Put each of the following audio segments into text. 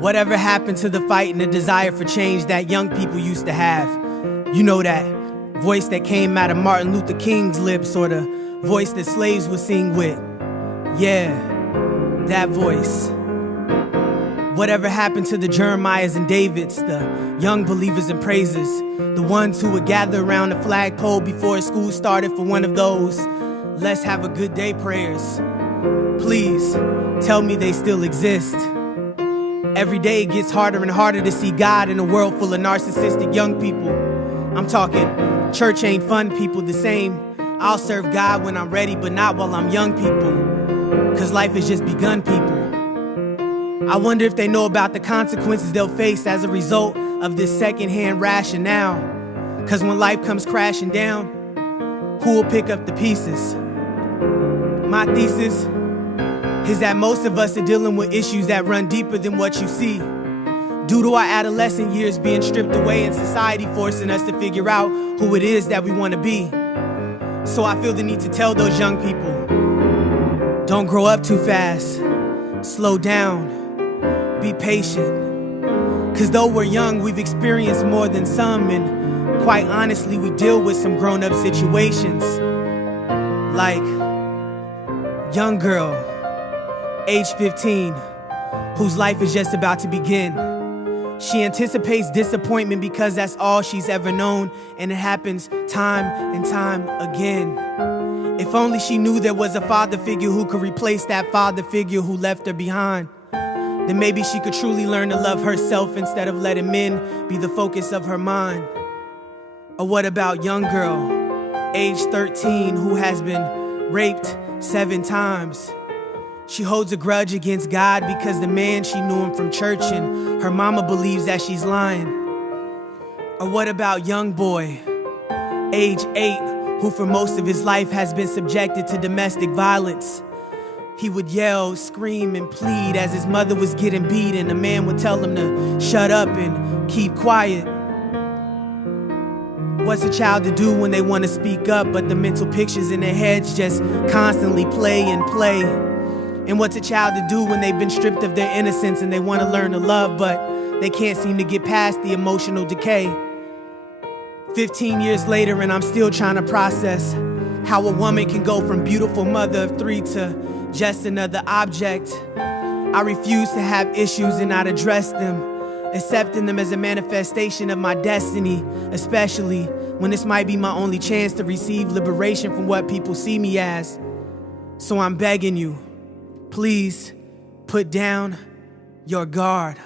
Whatever happened to the fight and the desire for change that young people used to have? You know, that voice that came out of Martin Luther King's lips, or the voice that slaves would sing with. Yeah, that voice. Whatever happened to the Jeremiahs and Davids, the young believers and praisers, the ones who would gather around the flagpole before school started for one of those "let's have a good day" prayers? Please tell me they still exist. Every day it gets harder and harder to see God in a world full of narcissistic young people. I'm talking church ain't fun people, the same. I'll serve God when I'm ready, but not while I'm young people. Cause life has just begun, people. I wonder if they know about the consequences they'll face as a result of this secondhand rationale. Cause when life comes crashing down, who will pick up the pieces? My thesis is that most of us are dealing with issues that run deeper than what you see, due to our adolescent years being stripped away and society forcing us to figure out who it is that we want to be. So I feel the need to tell those young people, don't grow up too fast, slow down, be patient. Cause though we're young, we've experienced more than some, and quite honestly, we deal with some grown-up situations. Like young girl, age 15, whose life is just about to begin. She anticipates disappointment because that's all she's ever known, and it happens time and time again. If only she knew there was a father figure who could replace that father figure who left her behind, then maybe she could truly learn to love herself instead of letting men be the focus of her mind. Or what about young girl, age 13, who has been raped 7 times? She holds a grudge against God because the man, she knew him from church, and her mama believes that she's lying. Or what about young boy, age 8, who for most of his life has been subjected to domestic violence? He would yell, scream, and plead as his mother was getting beat, and the man would tell him to shut up and keep quiet. What's a child to do when they want to speak up, but the mental pictures in their heads just constantly play and play? And what's a child to do when they've been stripped of their innocence and they want to learn to love, but they can't seem to get past the emotional decay? 15 years later, and I'm still trying to process how a woman can go from beautiful mother of 3 to just another object. I refuse to have issues and not address them, accepting them as a manifestation of my destiny, especially when this might be my only chance to receive liberation from what people see me as. So I'm begging you, please put down your guard.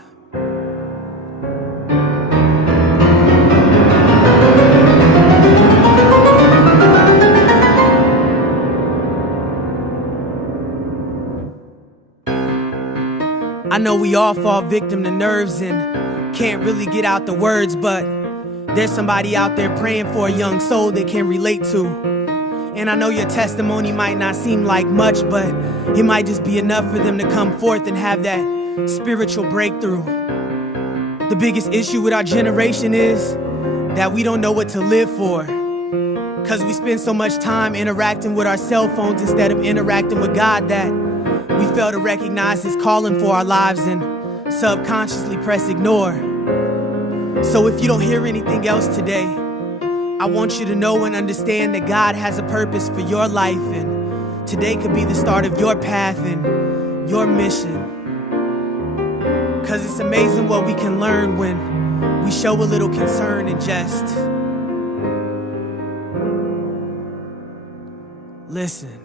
I know we all fall victim to nerves and can't really get out the words, but there's somebody out there praying for a young soul they can relate to. And I know your testimony might not seem like much, but it might just be enough for them to come forth and have that spiritual breakthrough. The biggest issue with our generation is that we don't know what to live for, because we spend so much time interacting with our cell phones instead of interacting with God that we fail to recognize His calling for our lives and subconsciously press ignore. So if you don't hear anything else today, I want you to know and understand that God has a purpose for your life, and today could be the start of your path and your mission. Because it's amazing what we can learn when we show a little concern and just listen.